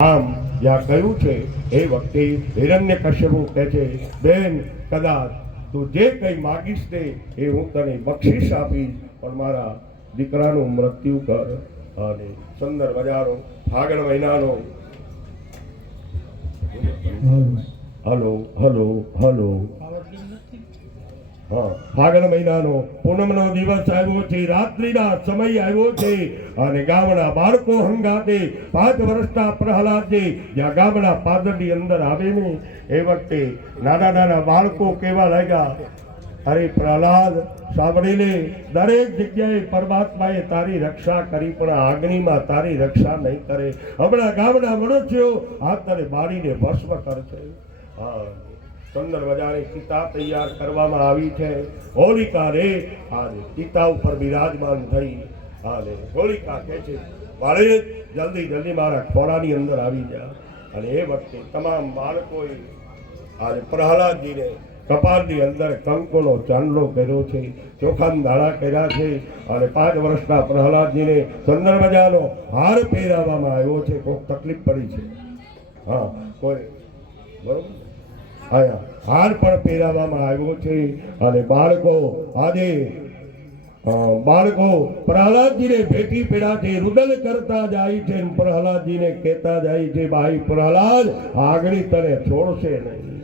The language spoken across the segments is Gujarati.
આમ જ્યાં કહ્યું છે એ વખતે હિરણ્યકશ્યપુ કહે છે, બેન કદાચ તું જે કંઈ માગીશ ને એ હું તને બક્ષિસ આપીશ, પણ મારા દીકરાનું મૃત્યુ કર. અને સુંદર મજાનો ફાગણ મહિનાનો હલો હલો હલો હા ફાગણ મહિનાનો પૂનમનો દિવસ આવ્યો છે, રાત્રિના સમય આવ્યો છે અને ગામના બાળકો હંગાતે 5 વર્ષના પ્રહલાદજી જ્યાં ગામના પાદરની અંદર આવે ને એ વખતે નાના નાના બાળકો કેવા લાગ્યા, અરે પ્રહલાદ સાંભળી લે, દરેક જગ્યાએ પરમાત્માએ તારી રક્ષા કરી પણ આગનીમાં તારી રક્ષા નહીં કરે. હમણાં ગામના મનુષ્યો આ તને બાળીને ભસ્મ કરશે. હા સુંદર મજાની ચિતા તૈયાર કરવામાં આવી છે. હોલિકા રે આજે ચિતા ઉપર બિરાજમાન થઈ અને હોલિકા કહે છે, વાળે જલ્દી જલ્દી મારા ખોળાની અંદર આવી જા. અને એ વખતે તમામ બાળકોએ આજે પ્રહલાદજીને કપાળની અંદર કંકુનો ચાંદલો કર્યો છે, ચોખાના દાણા કર્યા છે અને 5 વર્ષના પ્રહલાદજીને સુંદર મજાનો હાર પહેરાવવામાં આવ્યો છે. કોઈ તકલીફ પડી છે? હા કોઈ બરોબર હાર પણ પહેરાવવામાં આવ્યો છે. અને બાળકો પ્રહલાદજીને ભેટી પડ્યા છે, રુદન કરતા જાય છે, પ્રહલાદજીને કહેતા જાય છે, ભાઈ પ્રહલાદ આગળ તને છોડશે નહીં.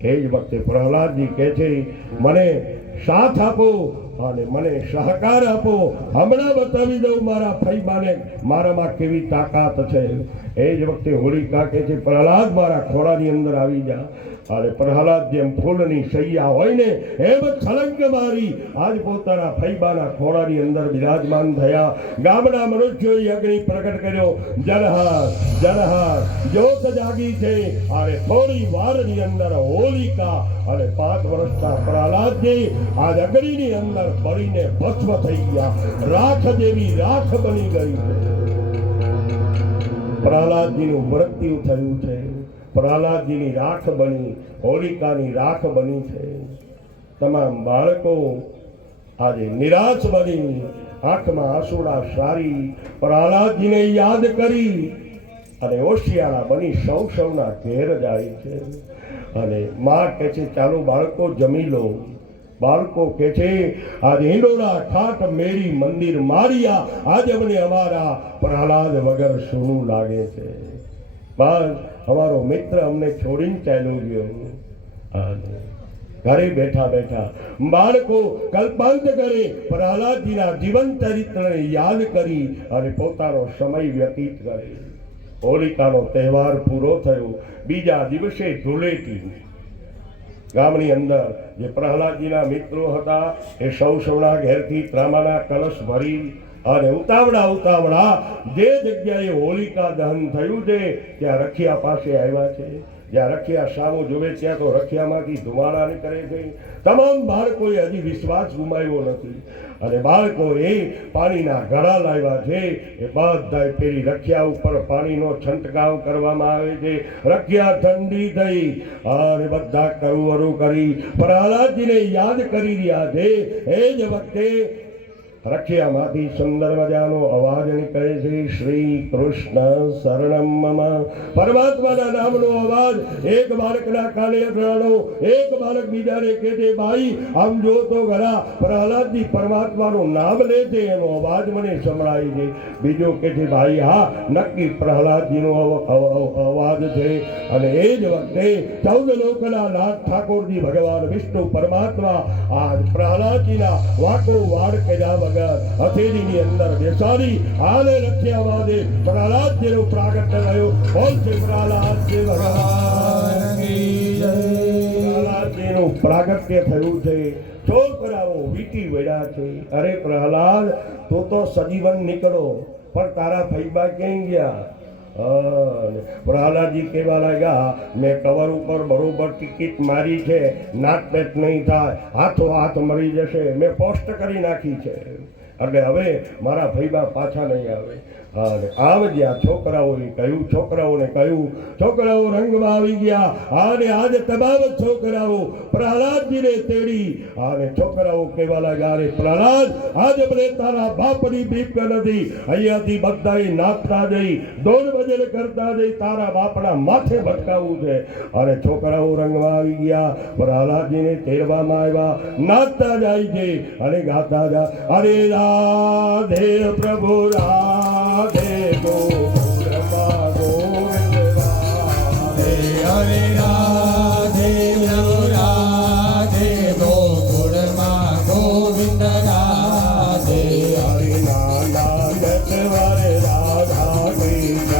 એ જ વખતે પ્રહલાદજી કહે છે, મને સાથ આપો અને મને સહકાર આપો, હમણાં બતાવી દઉં મારા ફઈબાને મારામાં કેવી તાકાત છે. એ જ વખતે હોલિકા કહે છે, પ્રહલાદ મારા ખોળાની અંદર આવી જા. અને પ્રહલાદ જેમ ફૂલની સૈયા હોય ને એમ છલંગ મારી આજ પોતાના ફઈબાના ખોળાની અંદર બિરાજમાન થયા. ગામના મનુષ્યોએ અગ્નિ પ્રગટ કર્યો, જલહાર જલહાર જ્યોત જાગી છે. અને થોડી વારની અંદર હોલિકા અને 5 વર્ષના પ્રહલાદજી આજ અગ્નિની અંદર બળીને ભસ્મ થઈ ગયા, રાખ જેવી રાખ બની ગઈ છે. પ્રહલાદજીનું મૃત્યુ થયું છે, પ્રહલાદજીની રાખ બની, હોલિકાની રાખ બની છે. તમામ બાળકો આજે નિરાશ બની આંખમાં આંસુડા સારી પ્રહલાદજીને યાદ કરી અને હોશિયારા બની સૌના ઘેર જાય છે. અને માં કહે છે, ચાલો બાળકો જમી લો. બાળકો કહે છે, આજે હિંડોળા ઠાઠ મેરી મંદિર મારિયા, આજે મને અમારા પ્રહલાદ વગર સૂનું લાગે છે. બસ અમારો મિત્ર અમને છોડીને ચાલ્યો ગયો. ઘરે બેઠા બેઠા બાળકો કલ્પાંત કરે, પ્રહલાદજીના જીવન ચરિત્રને યાદ કરી અને પોતાનો સમય વ્યતીત કરે. હોલિકાનો તહેવાર પૂરો થયો. બીજા દિવસે ધૂળેટી. ગામની અંદર જે પ્રહલાદજીના મિત્રો હતા એ સૌના ઘેરથી ત્રામાના કલશ ભરી અને ઉતાવળા જે જગ્યાએ હોલિકા દહન થયું છે ત્યાં રખિયા પાસે આવ્યા છે. જ્યાં રખિયા સામું જોવે ત્યાં તો રખિયામાંથી ધુમાડા નીકળે છે. તમામ બાળકોએ હજી વિશ્વાસ ગુમાવ્યો નથી અને બાળકો એ પાણીના ઘડા લાવ્યા છે. એ બધા પેલી રખિયા ઉપર પાણીનો છંટકાવ કરવામાં આવે છે. રખિયા ઠંડી થઈ અને બધા કરુવરું કરી પ્રહલાદજીને યાદ કરી રહ્યા છે. એ જ વખતે રખિયામાંથી સુંદર મજાનો અવાજ નીકળે છે, શ્રી કૃષ્ણ શરણમ મમ. પરમાત્માના નામનો અવાજ એક બાળકના કાને અથડાણો. એક બાળક બીજાને કહે છે, ભાઈ આમ જો તો ઘણા પ્રહલાદજી પરમાત્માનું નામ લે છે, એનો અવાજ મને સંભળાય છે. બીજો કહે છે, ભાઈ હા નક્કી પ્રહલાદજીનો અવાજ છે. અને એ જ વખતે 14 લોકના નાથ ઠાકોરજી ભગવાન વિષ્ણુ પરમાત્મા આજ પ્રહલાદજીના વાકો વાડ કર્યા હથેળીની અંદર બેસાડી હાલે રખ્યા વાદે પ્રહલાદજીનું પ્રાગટ્ય થયું. બોલ છે પ્રહલાદજી પ્રહલાદજીનું પ્રાગટ્ય થયું છે. છોકરાઓ વીટી વળ્યા છે. અરે પ્રહલાદ તું તો સજીવન નીકળો, પણ તારા ફઈબા ક્યાં ગયા? પ્રહલાદજી કહેવા લાગ્યા, મેં કવર ઉપર બરોબર ટિકિટ મારી છે, નાટપેટ નહીં થાય, હાથો હાથ મળી જશે, મેં પોસ્ટ કરી નાખી છે, એટલે હવે મારા ફઈબા પાછા નહીં આવે. અને આમ જ્યાં છોકરાઓએ કહ્યું, છોકરાઓને કહ્યું, છોકરાઓ રંગમાં આવી ગયા. અને આજે તમામ છોકરાઓ પ્રહલાદજીને તેડી અને છોકરાઓ કહેવા લાગ્યા, અરે પ્રહલાદ, આજે મને તારા બાપની બીક નથી. અહીંયાથી બધાએ નાચતા જઈ, દોડ ભજન કરતા જઈ તારા બાપના માથે ભટકાવવું છે. અને છોકરાઓ રંગમાં આવી ગયા, પ્રહલાદજીને તેડવામાં આવ્યા, નાચતા જાય છે અને ગાતા જાય, અરે રાધે પ્રભુ રાધે ગોકુળમાં ગોવિંદ રાધે, હરે રાધે પ્રભુ રાધે ગોકુળમાં ગોવિંદ રાધે. હરિ નાના નટવર રાધા કૃષ્ણ,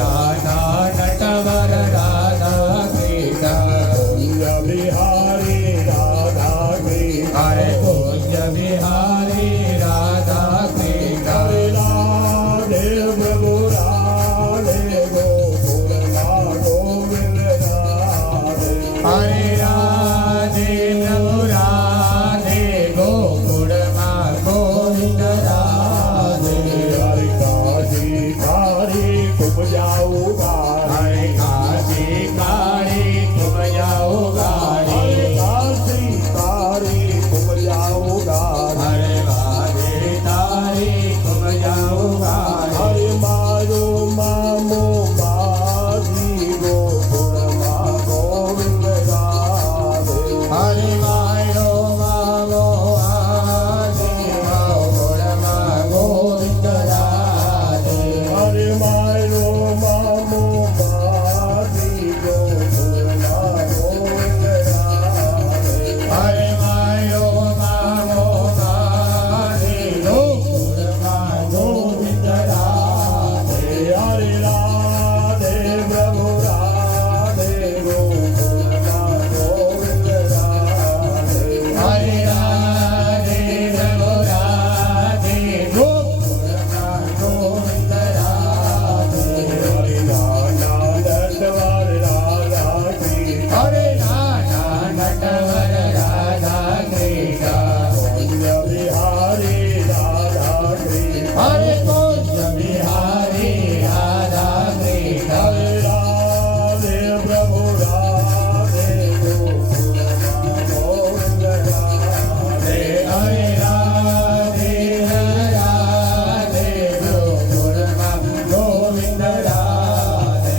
રાધા નટવર રાધા કૃષ્ણ, કુંજ બિહારી રાધા કૃષ્ણ, હરે કુંજ બિહારી રાધા કૃષ્ણ. હરે રાધે પ્રભુ રાધે ગોકુળમાં ગોવિંદ રાધે. હરે રાધે પ્રભુ રાધે ગોકુળમાં ગોવિંદ રાધે. હરિ કાશી તારી ખૂબ જાઉં ગાડી, હરે કાશી કાળી તુમ જાઓ ગાડી. હરિ કાશી તારી ખૂબ જાઉં ગાડી, હરે વારે તારી તુમ જાઓ ગાડી. હરિ મારો મામો બાજી ગોકુળમાં ગોવિંદ રાધે. હરે મારો મામો આજે ગોકુળમાં ગોવિંદ રાધે. હરિ મારો મામો બાજી ગોકુળમાં ગોવિંદ રાધે. હરે મારો મામો આજે ગોકુળમાં ગોવિંદ રાધે. હરિ રાધે પ્રભુ રાધે ગોકુળમાં ગોવિંદ રાધે. હરે રાધે પ્રભુ રાધે ગોકુળમાં ગોવિંદ રાધે. હરિ નાના નટવર રાધા કૃષ્ણ, હરે નાના નટવર રાધા કૃષ્ણ, કુંજ બિહારી રાધા કૃષ્ણ, હરે કુંજ બિહારી રાધા કૃષ્ણ. હરિ રાધે પ્રભુ રાધે ગોકુળમાં ગોવિંદ રાધે. હરે રાધે રાધે ગોકુળમાં ગોવિંદ રાધે.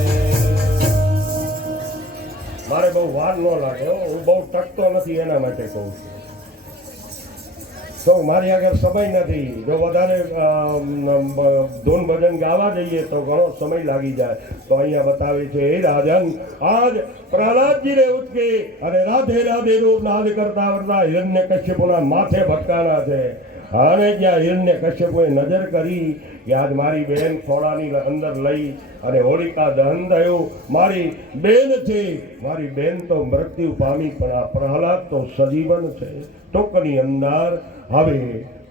મારે બહુ વાર ન લાગે હો, હું બહુ ટકતો નથી એના માટે કહું છું. તો મારી આગળ સમય નથી. જો વધારે ધૂન ભજન ગાવા જઈએ તો ઘણો સમય લાગી જાય. તો અહીંયા બતાવે છે, હે રાજન, આજ પ્રહલાદજીને ઉચકે અને રાધે રાધે નું નાદ કરતા કરતા હિરણ્યકશ્યપુના માથે ભટકાણા છે. અને જ્યાં હિરણ્યકશ્યપુએ નજર કરી કે આજ મારી બેન ખોળાની અંદર લઈ અને હોલિકા દહન થયું, મારી બેન છે, મારી બેન તો મૃત્યુ પામી, પણ આ પ્રહલાદ તો સજીવન છે. ટૂંકની અંદર હવે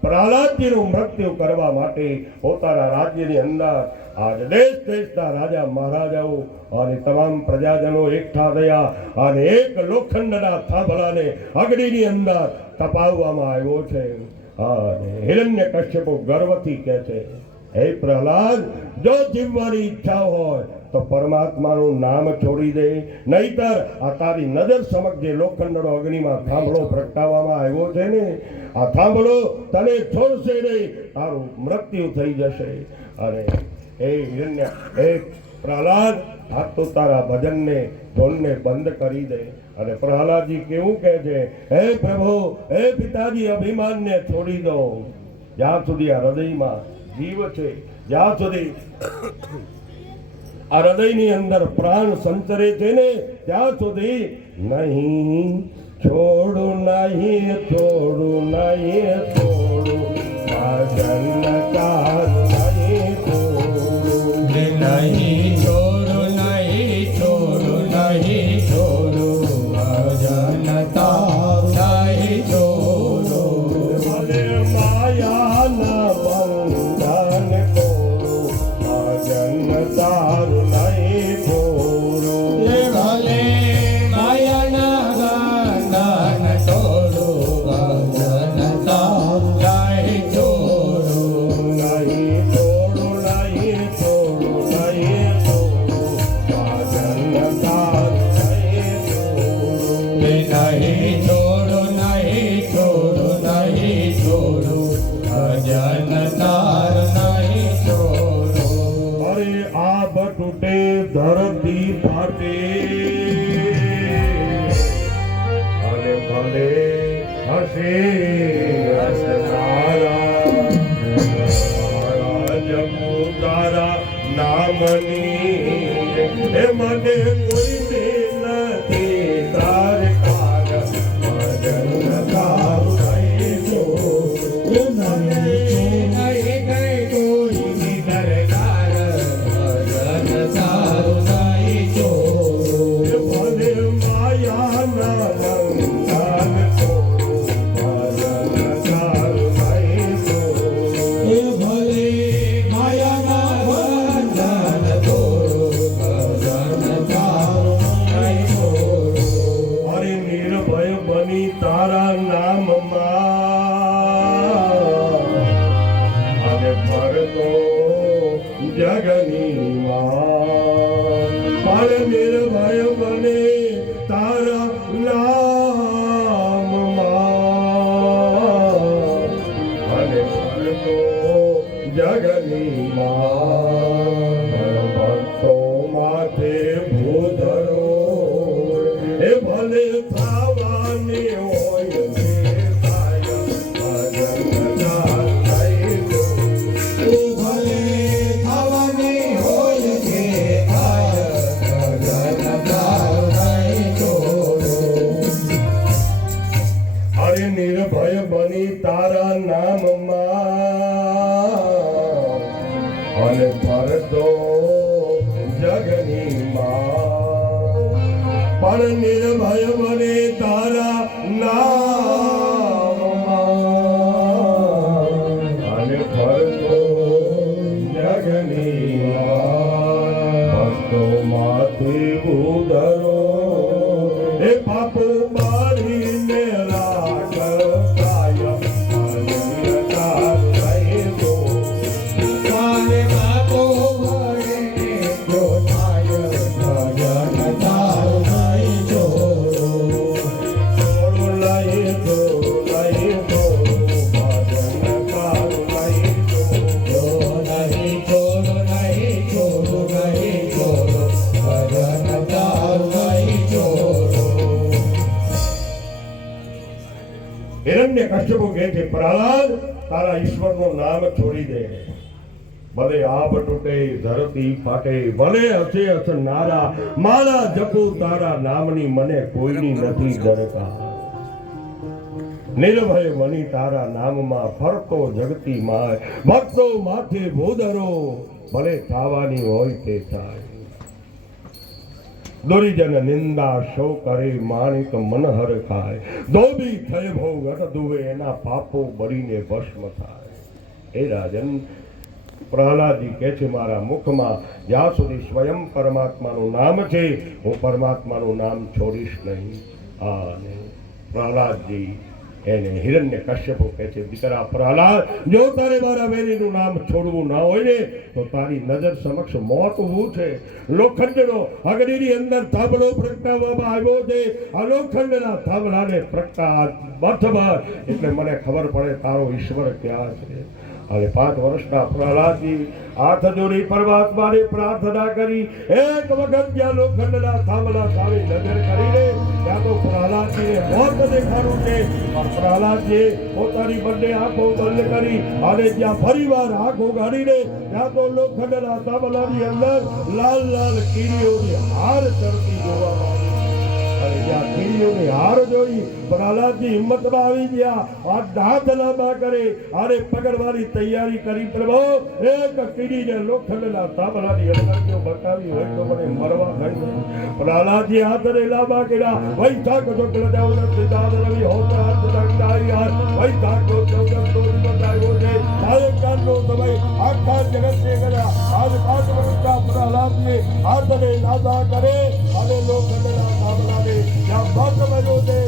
પ્રહલાદજીનું મૃત્યુ કરવા માટે પોતાના રાજ્યની અંદર આજ દેશ દેશના રાજા મહારાજાઓ અને તમામ પ્રજાજનો એકઠા થયા અને એક લોખંડના થાંભલાને અગ્નિની અંદર તપાવવામાં આવ્યો છે. અને હિરણ્યકશ્યપુ ગર્વથી કહે છે, હે પ્રહલાદ, જો જીવવાની ઈચ્છા હોય તો પરમાત્માનું નામ છોડી દે, નહીતર આ તારી નજર સમક્ષ જે લોખંડનો અગ્નિમાં થાંભલો પ્રગટાવવામાં આવ્યો છે ને, આ થાંભલો તને છોડશે નહીં, તારું મૃત્યુ થઈ જશે. અને હે હિરણ્ય, હે પ્રહલાદ, આ તો તારા ભજનને ધૂનને બંધ કરી દે. અને પ્રહલાદજી કેવું કહે છે, હે પ્રભુ, હે પિતાજી, અભિમાનને છોડી દો. જ્યાં સુધી આ હૃદયમાં જીવ છે, જ્યાં સુધી આ હૃદયની અંદર પ્રાણ સંચરે છે ને, ત્યાં સુધી નહીં છોડું, નહીં છોડું, નહીં છોડું, ભજન કાર નહીં છોડું, નહીં છોડું, નહીં છોડું, નહીં છોડું, ભજન તારું નહીં છોડું. ભલે માયાના બંધન તોડું, ભજન તારું નહીં છોડું. ભલે માયાના બંધન તોડું, ભજન તારું નહીં છોડું. નહીં છોડું, નહીં નહીં છોડું નહીં છોડું નહીં છોડું ભજન તાર નહીં છોડું અરે આભ તૂટે ધરતી ફાટે અને ભલે હસે હસનારા જપો તારા નામની એ મને કોઈ દે નથી તાર કાર ભજન તારું નહીં છોડું નહીં કઈ કોઈ દરકાર ભજન તારું નહીં છોડું ભલે માયાના લંકાન છોડું ભજન તારું નહીં છોડું ભલે માયાના બંધન તોડું ભજન તારું નહીં છોડું અરે નિર્ભય બની તારા નામમાં અને ફરતો જગની માં પણ નિર્ભય બને તારા નામમાં અને ફરતો જગની માં ભક્તો માથે ભૂધરો એ ભલે થાવાની હોય તે થાય ભજન તાર નહીં છોડું. ભલે થવાની હોય કે થાય ભજન તારું નહીં છોડું અરે નિર્ભય બની તારા નામમાં અને ફરતો જગની માં પણ નિર્ભય બને તારા નામમાં અને ફરતો જગની માં ભક્તો માથે ઉદરો એ પાપો બાળીને રાખ કાયમ ભજન તાર નહીં છોડું. તારે બાપો ભરે જો થાય ભજન તારું નહીં છોડું છોડું નહીં છોડું નહીં છોડું ભજન તારું નહીં છોડું. નહીં છોડું નહીં છોડું નહીં છોડું ભજન તારું નહીં છોડું હિરણ્ય કશ્યપુ કહે છે પ્રહલાદ તારા ઈશ્વરનું નામ છોડી દે ભલે આભ તૂટે ધરતી ફાટે ભલે હસે હસનારા મારા જપું તારા નામની મને કોઈની નથી દરકાર નિર્ભય બની તારા નામમાં ફરતો જગતી માય ભક્તો માથે ભૂધરો ભલે થાવાની હોય તે થાય દુરીજન નિંદા શો કરે માણિક મનહર ખાય ધોબી થઈ ભો ઘટ દુવે એના પાપો બળીને ભસ્મ થાય એ રાજન પ્રહલાદજી કહે છે મારા મુખમાં જ્યાં સુધી સ્વયં પરમાત્માનું નામ છે હું પરમાત્માનું નામ છોડીશ નહીં અને પ્રહલાદજી એને હિરણ્ય કશ્યપુ કહે છે દીકરા પ્રહલાદ જો તારે મારા વેલીનું નામ છોડવું ના હોય ને તો તારી નજર સમક્ષ મોત ઊભું છે લોખંડનો અગ્નિની અંદર થાંભલો પ્રગટાવવામાં આવ્યો છે આ લોખંડના થાંભલાને પ્રગટા એટલે મને ખબર પડે તારો ઈશ્વર ક્યાં છે અને 5 વર્ષના પ્રહલાદજી હાથ જોડી પરમાત્માને પ્રાર્થના કરી એક વખત જ્યાં લોખંડના થાંભલા સામે નજર કરીને ત્યાં તો પ્રહલાદજીને મોત દેખાડું છે પ્રહલાદજીએ પોતાની બંને આંખો બંધ કરી અને જ્યાં ફરીવાર આંખો ગાડીને ત્યાં તો લોખંડના થાંભલાની અંદર લાલ લાલ કીડીઓની હાર ચડતી જોવા મળી અને જ્યાં કીડીઓની હાર જોઈ પ્રહલાદજી હિંમતમાં આવી ગયા હાથ લાંબા કરે અને પકડવાની તૈયારી કરી પ્રભુ એક કીડીને લોખંડના થાંભલાની અંદર જો બતાવી હોય તો મને મરવા થઈ પ્રહલાદજી હાથને લાંબા કર્યા વૈશાખ શુક્લ દેવન સિદ્ધાર્થ રવિ હોત હાથ દંડાઈ હાથ વૈશાખ નો ચૌદસ નો દિવસ આવ્યો છે સાયંકાળનો સમય આખા જગતને કર્યા આજ 5 વર્ષના પ્રહલાદજી હાથને લાંબા કરે અને લોખંડના થાંભલાને જ્યાં ભગ બન્યો છે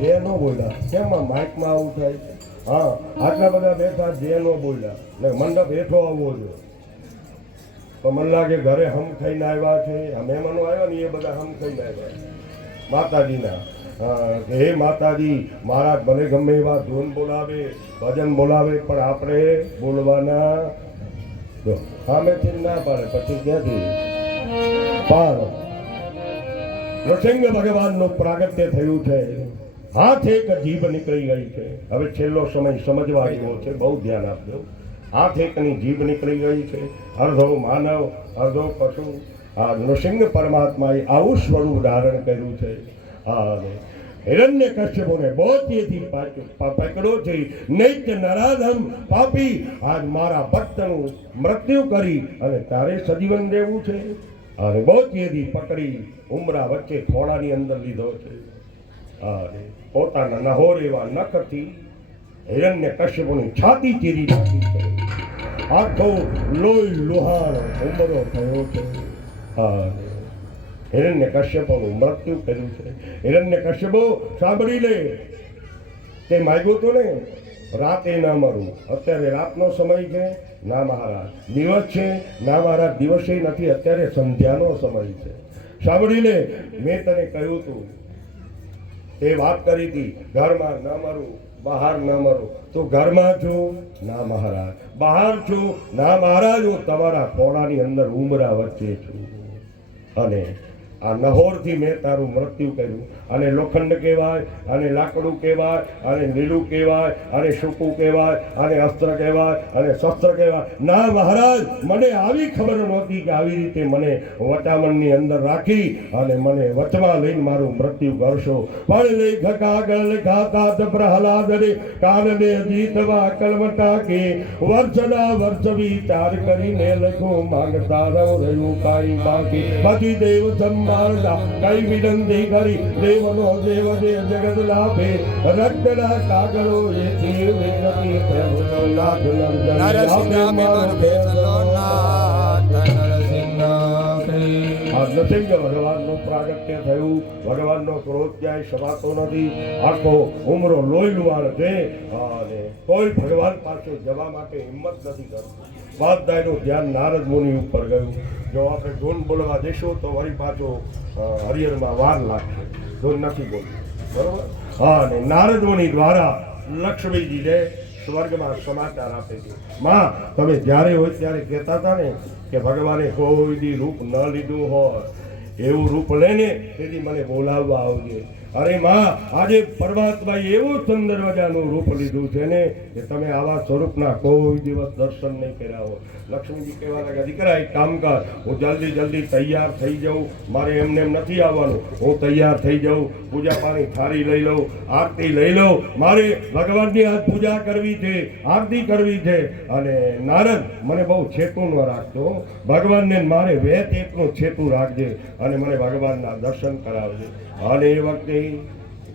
જે નો બોલ્યા કેમ માઇકમાં આવું થાય હા આટલા બધા બેઠા જે નો બોલ્યા ને મંડપ હેઠો આવવો જોઈએ તો મને લાગે ઘરે હમ ખાઈને આવ્યા છે, આ મહેમાનો આવ્યા ને એ બધા હમ ખાઈને આવ્યા છે માતાજીના. હે માતાજી, મહારાજ ભલે ગમે એવા ધૂન બોલાવે, ભજન બોલાવે, પણ આપણે બોલવાના જો સામેથી ના પાડે પછી ક્યાંથી પાર. નૃસિંહ ભગવાનનું પ્રાગટ્ય થયું છે, હાથ એક જીભ નીકળી ગઈ છે. હવે છેલ્લો સમય સમજવા જેવો છે, બહુ ધ્યાન આપજો. હાથ એકની જીભ નીકળી ગઈ છે, અર્ધો માનવ અર્ધો પશુ. આ નૃસિંહ પરમાત્માએ આવું સ્વરૂપ ધારણ કર્યું છે. હિરણ્ય કશ્યપોને બોધ્યથી પકડો છે. નૈત્ય નરાધમ પાપી આજ મારા ભક્તનું મૃત્યુ કરી અને તારે સજીવન દેવું છે. અને બોધ્યથી પકડી ઉમરા વચ્ચે થોડાની અંદર લીધો છે. અને પોતાના નહોર એવા નખથી હિરણ્ય કશ્યપોની છાતી ચીરી નાખી છે. આખો લોહી લુહાણ ઉમરો થયો છે. હિરણ્ય કશ્યપોનું મૃત્યુ કર્યું છે. હિરણ્ય કશ્યપો સાંભળી લે, તે માગ્યું તો ને રાતે ના મરું. અત્યારે રાતનો સમય છે ના મહારાજ, દિવસ છે ના મહારાજ, દિવસે નથી, અત્યારે સંધ્યાનો સમય છે. સાંભળી લે, મેં તને કહ્યું તું, તે વાત કરી હતી ઘરમાં ન મરું, બહાર ન મરું. તો ઘરમાં છું ના મહારાજ, બહાર છું ના મહારાજ, હું તમારા ખોળાની અંદર ઉમરા વચ્ચે છું. અને આ નહોરથી મેં તારું મૃત્યુ કર્યું. અને લોખંડ કહેવાય, અને લાકડું કહેવાય, અને લીલું કહેવાય, અને સૂકું કહેવાય, અને અસ્ત્ર કહેવાય, અને શસ્ત્ર કહેવાય. ના મહારાજ, મને આવી ખબર નહોતી કે આવી રીતે મને વટામણની અંદર રાખી અને મને વચમાં લઈને મારું મૃત્યુ કરશો. પણ લેખક આગળ લખાતા પ્રહલાદ રે કારણે જીતવા કલમટા કે વર્ષના વર્ષ વિચાર કરીને લખું માંગતા રહ્યું કાંઈ બાકી. પછી દેવ સંભાળતા કઈ વિનંતી કરી, દેવનો દેવ જગત લાભે રક્તના કાગળો એથી વિનતી પ્રભુનો નાથ નૃસિંહ ભગવાનનું પ્રાગટ્ય થયું. ભગવાનનો ક્રોધ ક્યાંય સમાતો નથી, આખો ઉમરો લોહી લુહાણ છે અને કોઈ ભગવાન પાસે જવા માટે હિંમત નથી કરતું. બધાનું ધ્યાન નારદ મુનિ ઉપર ગયું. જો આપણે ધૂન બોલવા જઈશું તો વળી પાછો હરિહરમાં વાર લાગશે, ધૂન નથી બોલવું, બરોબર? હા, અને નારદ મુનિ દ્વારા લક્ષ્મીજીને સ્વર્ગમાં સમાચાર આપે છે. માં, તમે જ્યારે હોય ત્યારે કહેતા હતા ને કે ભગવાને કોઈ દી રૂપ ન લીધું હોય, એવું રૂપ લઈને તેથી મને બોલાવવા આવજે. અરે માં, આજે પરમાત્માએ એવું સુંદર મજાનું રૂપ લીધું છે ને કે તમે આવા સ્વરૂપના કોઈ દિવસ દર્શન નહીં કર્યા હોય. લક્ષ્મીજી કહેવા લાગ્યા, દીકરા એક કામ કર, હું જલ્દી જલ્દી તૈયાર થઈ જાઉં, મારે એમને એમ નથી આવવાનું, હું તૈયાર થઈ જાઉં, પૂજા પાણી થાળી લઈ લઉં, આરતી લઈ લઉં, મારે ભગવાનની આજ પૂજા કરવી છે, આરતી કરવી છે. અને નારદ, મને બહુ છેતું ન રાખજો, ભગવાનને મારે વેત એકનું છેતું રાખજે અને મને ભગવાનના દર્શન કરાવજે. અને એ વખતે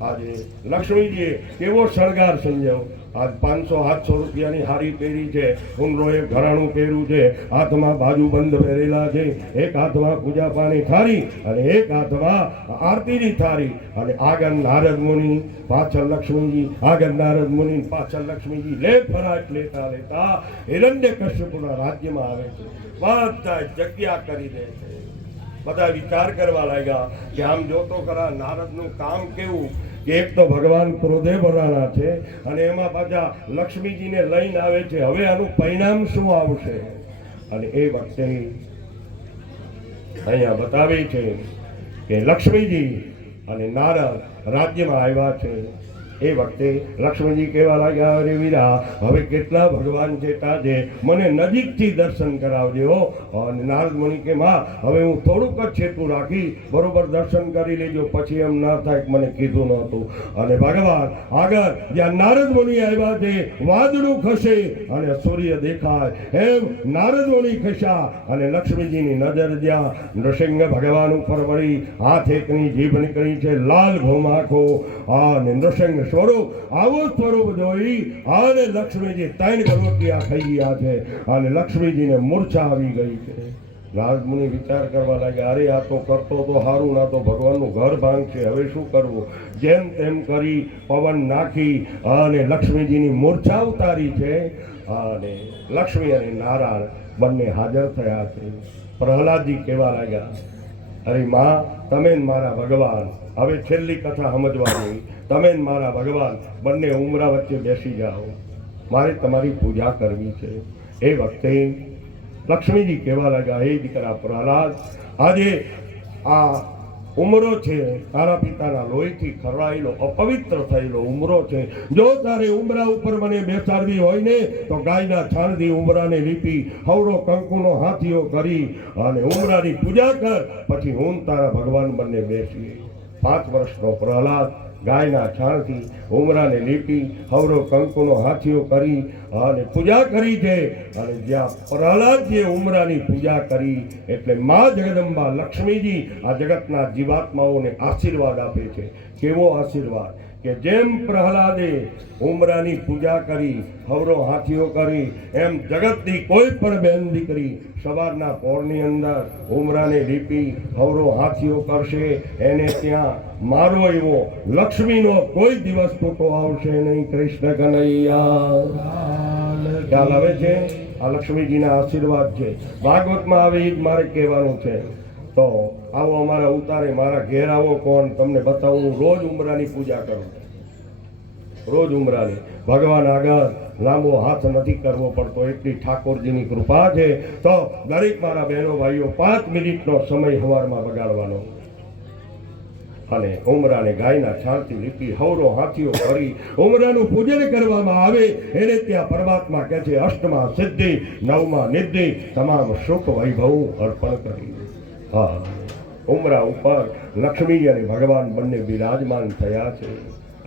આજે લક્ષ્મીજીએ કેવો શણગાર સંજ્યો. આજ 500-700 રૂપિયાની હારી પહેરી છે, ઉમરોએ ઘરાણું પહેર્યું છે, હાથમાં બાજુબંધ પહેરેલા છે, એક હાથમાં પૂજા પાણી થાળી અને એક હાથમાં આરતીની થાળી. અને આગળ નારદ મુનિ, પાછળ લક્ષ્મીજી, આગળ નારદ મુનિ, પાછળ લક્ષ્મીજી, લે ફરાટ લેતા લેતા હિરણ્ય કશ્યપના રાજ્યમાં આવે છે. બધા જગ્યા કરી દે છે. બધા વિચાર કરવા લાગ્યા કે આમ જોતો ખરા નારદનું કામ કેવું કે એક તો ભગવાન ક્રોધે ભરાણા છે અને એમાં પાછા લક્ષ્મીજીને લઈને આવે છે. હવે આનું પરિણામ શું આવશે? અને એ વખતે અહીંયા બતાવે છે કે લક્ષ્મીજી અને નારદ રાજ્યમાં આવ્યા છે. એ વખતે લક્ષ્મીજી કહેવા લાગ્યા, અરે વીરા, હવે કેટલા ભગવાન જેટા છે, મને નજીકથી દર્શન કરાવજો. અને નારદ મુનિ કે માં, હવે હું થોડુંક જ છેતું રાખી, બરોબર દર્શન કરી લેજો, પછી એમ ના થાય મને કીધું નહોતું. અને ભગવાન આગળ જ્યાં નારદ મુનિ આવ્યા છે, વાદળું ખસે અને સૂર્ય દેખાય એમ નારદ મુનિ ખસ્યા અને લક્ષ્મીજીની નજર જ્યાં નૃસિંહ ભગવાન ઉપર વળી, હાથ એકની જીભ નીકળી છે, લાલ ઘોમાખો અને નૃસિંહ સ્વરૂપ, આવું સ્વરૂપ જોઈ અને લક્ષ્મીજી 3 ગલોટિયા ખાઈ ગયા છે અને લક્ષ્મીજીને મૂર્છા આવી ગઈ છે. નારદ મુનિ વિચાર કરવા લાગ્યા, અરે આ તો કરતો તો સારું, ના તો ભગવાનનું ઘર ભાંગશે, હવે શું કરવું? જેમ તેમ કરી પવન નાખી અને લક્ષ્મીજીની મૂર્છા ઉતારી છે અને લક્ષ્મી અને નારાયણ બંને હાજર થયા છે. પ્રહલાદજી કહેવા લાગ્યા, અરે માં, તમે ને મારા ભગવાન, હવે છેલ્લી કથા સમજવાની, તમે ને મારા ભગવાન બંને ઉમરા વચ્ચે બેસી જાઓ, મારે તમારી પૂજા કરવી છે. એ વખતે લક્ષ્મીજી કહેવા લાગ્યા, હે દીકરા પ્રહલાદ, આજે આ ઉમરો છે તારા પિતાના લોહીથી ખરડાયેલો અપવિત્ર થયેલો ઉમરો છે. જો તારે ઉમરા ઉપર મને બેસાડવી હોય ને તો ગાયના છાણથી ઉમરાને લીપી હવડો કંકુનો હાથીઓ કરી અને ઉમરાની પૂજા કર, પછી હું તારા ભગવાન બંને બેસીએ. 5 વર્ષનો પ્રહલાદ ગાયના છાણથી ઉમરાને લીપી હવડો કંકુનો હાથીઓ કરી અને પૂજા કરી છે. અને જ્યાં પ્રહલાદજીએ ઉમરાની પૂજા કરી એટલે મા જગદંબા લક્ષ્મીજી આ જગતના જીવાત્માઓને આશીર્વાદ આપે છે. કેવો આશીર્વાદ કે જેમ પ્રહલાદે ઉમરાની પૂજા કરી, હવરો હાથીઓ કરી, એમ જગતની કોઈ પણ બેન દીકરી સવારના પોરની અંદર ઉમરાને લીપી હવરો હાથીઓ કરશે, એને ત્યાં મારો એવો લક્ષ્મીનો કોઈ દિવસ ટૂંકો આવશે નહીં. કૃષ્ણ કનૈયા ખ્યાલ આવે છે? આ લક્ષ્મીજીના આશીર્વાદ છે. ભાગવતમાં આવે એ જ મારે કહેવાનું છે. તો આવો અમારા ઉતારે, મારા ઘેર આવો, કોણ તમને બતાવું. રોજ ઉમરાની પૂજા કરું, રોજ ઉમરાની. ભગવાન આગળ લાંબો હાથ નથી કરવો પડતો, એટલી ઠાકોરજીની કૃપા છે. તો દરેક મારા બહેનો ભાઈઓ 5 મિનિટનો સમય સવારમાં બગાડવાનો અને ઉમરાને ગાયના છાણથી લીપી હવરો હાથીઓ કરી ઉમરાનું પૂજન કરવામાં આવે. એને ત્યાં પરમાત્મા કહે છે, અષ્ટમાં સિદ્ધિ, નવમાં નિધિ, તમામ સુખ વૈભવ અર્પણ કરી. હા, ઉમરા ઉપર લક્ષ્મી અને ભગવાન બંને બિરાજમાન થયા છે.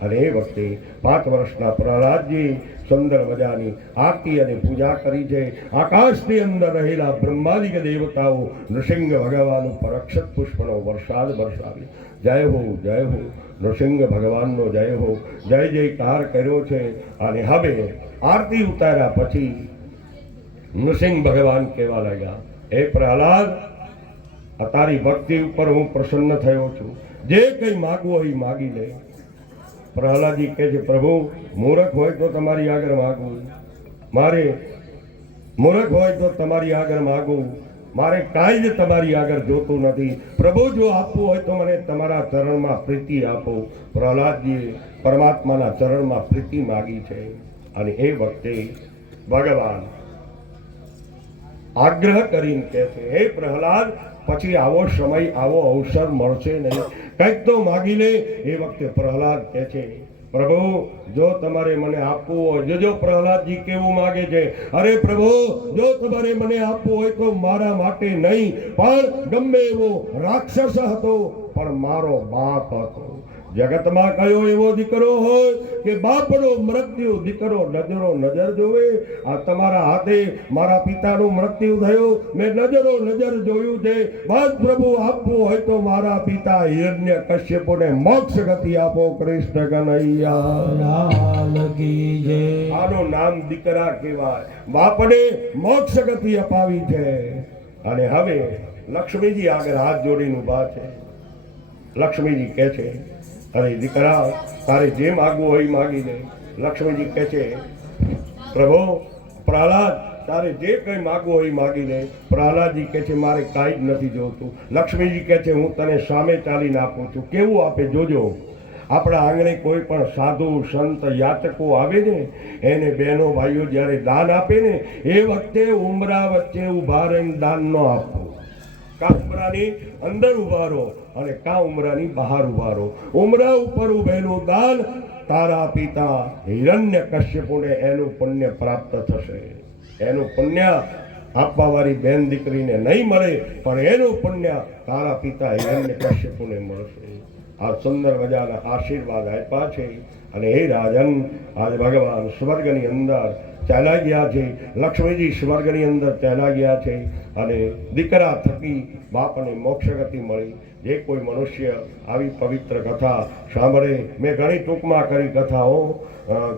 અને એ વખતે 5 વર્ષના પ્રહલાદજી સુંદર મજાની આરતી અને પૂજા કરી છે. આકાશની અંદર રહેલા બ્રહ્માદિક દેવતાઓ નૃસિંહ ભગવાન ઉપર અક્ષત પુષ્પનો વરસાદ વરસાવી. જય હો, જય હો, નૃસિંહ ભગવાનનો જય હો, જય જયકાર કર્યો છે. અને હવે આરતી ઉતાર્યા પછી નૃસિંહ ભગવાન કહેવા લાગ્યા, હે પ્રહલાદ, આ તારી ભક્તિ ઉપર હું પ્રસન્ન થયો છું, જે કંઈ માગવું હોય એ માગી લે. પ્રહલાદજી કહે છે, પ્રભુ, મૂર્ખ હોય તો તમારી આગળ માગવું, મારે મૂર્ખ હોય તો તમારી આગળ માગવું, મારે કાંઈ જ તમારી આગળ જોતું નથી. પ્રભુ, જો આપવું હોય તો મને તમારા ચરણમાં પ્રીતિ આપો. પ્રહલાદજીએ પરમાત્માના ચરણમાં પ્રીતિ માગી છે. અને એ વખતે ભગવાન આગ્રહ કરીને કહે છે, હે પ્રહલાદ, પછી આવો સમય, આવો અવસર મળશે નહીં, કંઈક તો માગી લે. એ વખતે પ્રહલાદ કહે છે, પ્રભુ, જો તમારે મને આપવું હોય, જો પ્રહલાદજી કેવું માગે છે, અરે પ્રભુ, જો તમારે મને આપવું હોય તો મારા માટે નહીં, પણ ગમે એવો રાક્ષસ હતો પણ મારો બાપ હતો. જગતમાં કયો એવો દીકરો હોય કે બાપનો મૃત્યુ દીકરો નજરો નજર જોવે? આ તમારા હાથે મારા પિતાનું મૃત્યુ થયું, મેં નજરો નજર જોયું છે. બસ પ્રભુ, આપવું હોય તો મારા પિતા હિરણ્ય કશ્યપોને મોક્ષ ગતિ આપો. કૃષ્ણ કનૈયા આનું નામ દીકરા કહેવાય. બાપને મોક્ષ ગતિ અપાવી છે. અને હવે લક્ષ્મીજી આગળ હાથ જોડીને ઊભા છે. લક્ષ્મીજી કહે છે, અરે દીકરા, તારે જે માગવું હોય માગી લે. લક્ષ્મીજી કહે છે, પ્રભુ, પ્રહલાદ, તારે જે કંઈ માગવું હોય માગી લે. પ્રહલાદજી કહે છે, મારે કાંઈ જ નથી જોતું. લક્ષ્મીજી કહે છે, હું તને સામે ચાલીને આપું છું. કેવું આપે જોજો. આપણા આંગણે કોઈ પણ સાધુ સંત યાચકો આવે ને, એને બહેનો ભાઈઓ જ્યારે દાન આપે ને, એ વખતે ઉમરા વચ્ચે ઊભા રહીને દાન ન આપવું. કા ઉમરાની અંદર ઉભા રહો અને કા ઉમરાની બહાર ઉભા રહો. ઉમરા ઉપર ઉભેલું દાન તારા પિતા હિરણ્ય કશ્યપુને એનું પુણ્ય પ્રાપ્ત થશે. એનું પુણ્ય આપવાવાળી બેન દીકરીને નહીં મળે, પણ એનું પુણ્ય તારા પિતા હિરણ્ય કશ્યપુને મળશે. આ સુંદર મજાના આશીર્વાદ આપ્યા છે. અને હે રાજન, આજ ભગવાન સ્વર્ગની અંદર ચાલ્યા ગયા છે. લક્ષ્મીજી સ્વર્ગની અંદર ચાલ્યા ગયા છે. અને દીકરા થકી બાપને મોક્ષ ગતિ મળી. જે કોઈ મનુષ્ય આવી પવિત્ર કથા સાંભળે, મેં ઘણી ટૂંકમાં કરી કથાઓ,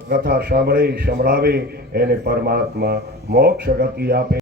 કથા સાંભળે સંભળાવે, એને પરમાત્મા મોક્ષ ગતિ આપે.